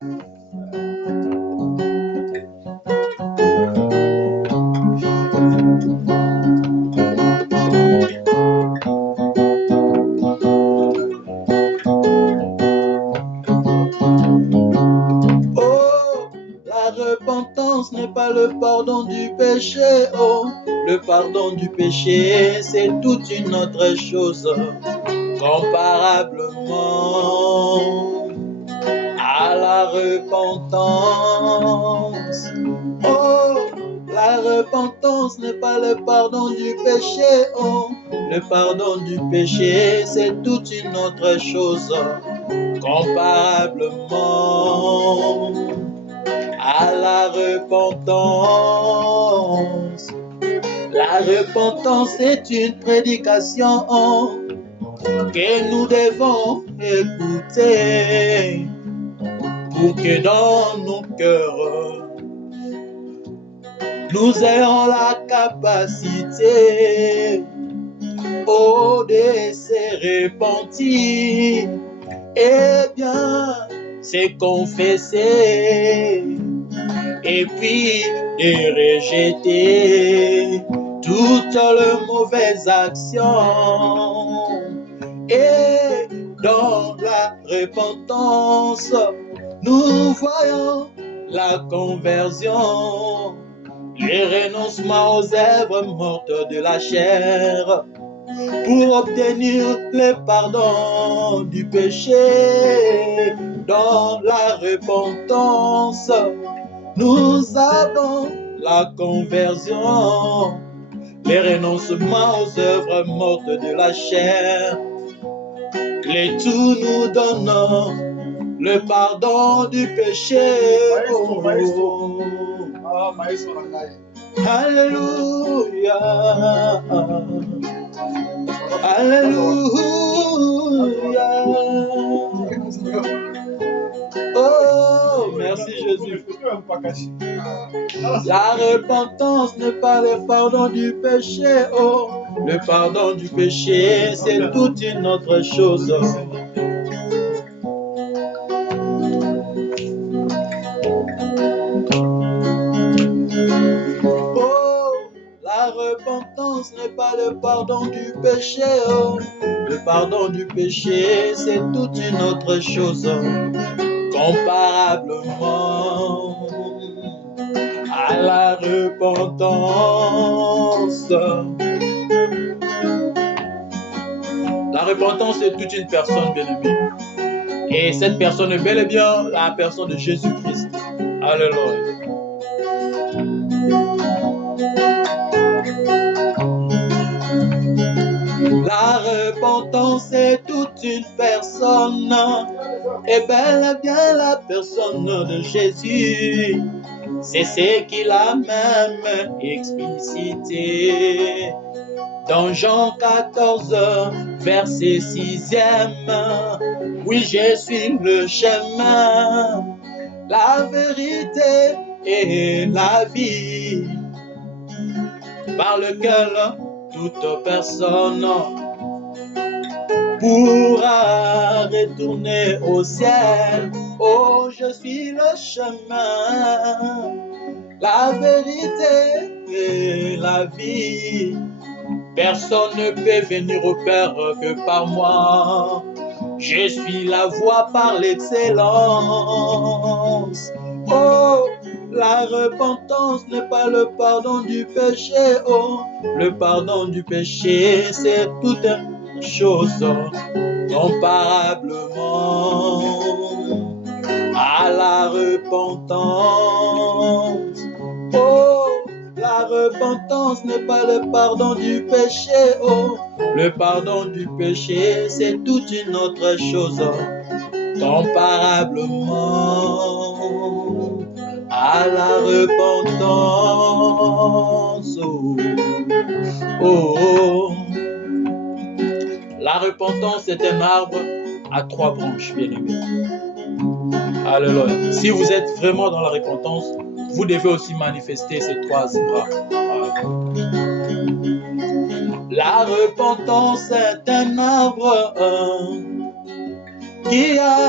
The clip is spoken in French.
Oh, la repentance n'est pas le pardon du péché. Oh, le pardon du péché, c'est toute une autre chose. Comparablement à la repentance. Oh, la repentance n'est pas le pardon du péché. Oh, le pardon du péché, c'est toute une autre chose. Comparablement à la repentance. La repentance est une prédication que nous devons écouter pour que dans nos cœurs nous ayons la capacité de se repentir et bien se confesser et puis de rejeter toutes les mauvaises actions. Et dans la repentance, nous voyons la conversion, le renoncement aux œuvres mortes de la chair pour obtenir le pardon du péché. Dans la repentance, nous avons la conversion, le renoncement aux œuvres mortes de la chair. Les tout nous donnons le pardon du péché. Maestro. Ah, maestro. Alléluia. Alléluia. Oh, merci Jésus. La repentance n'est pas le pardon du péché. Oh, le pardon du péché, c'est toute une autre chose. Oh, la repentance n'est pas le pardon du péché. Oh, le pardon du péché, c'est toute une autre chose. Comparablement à la repentance. La repentance est toute une personne bien-aimée. Et cette personne est bel et bien la personne de Jésus-Christ. Alléluia. La repentance est toute une personne. Et bel et bien la personne de Jésus. C'est ce qu'il a même explicité dans Jean 14, verset 6e. Oui, je suis le chemin, la vérité et la vie, par lequel toute personne pourra retourner au ciel. Oh, je suis le chemin, la vérité et la vie. Personne ne peut venir au Père que par moi. Je suis la voie par l'excellence. Oh, la repentance n'est pas le pardon du péché. Oh, le pardon du péché, c'est toute une chose comparablement à la repentance. Oh, la repentance n'est pas le pardon du péché. Oh, le pardon du péché, c'est toute une autre chose. Comparablement à la repentance. Oh, oh, oh. La repentance est un arbre à 3 branches, bien-aimés. Alléluia. Si vous êtes vraiment dans la repentance, vous devez aussi manifester ces 3 bras. La repentance est un arbre qui a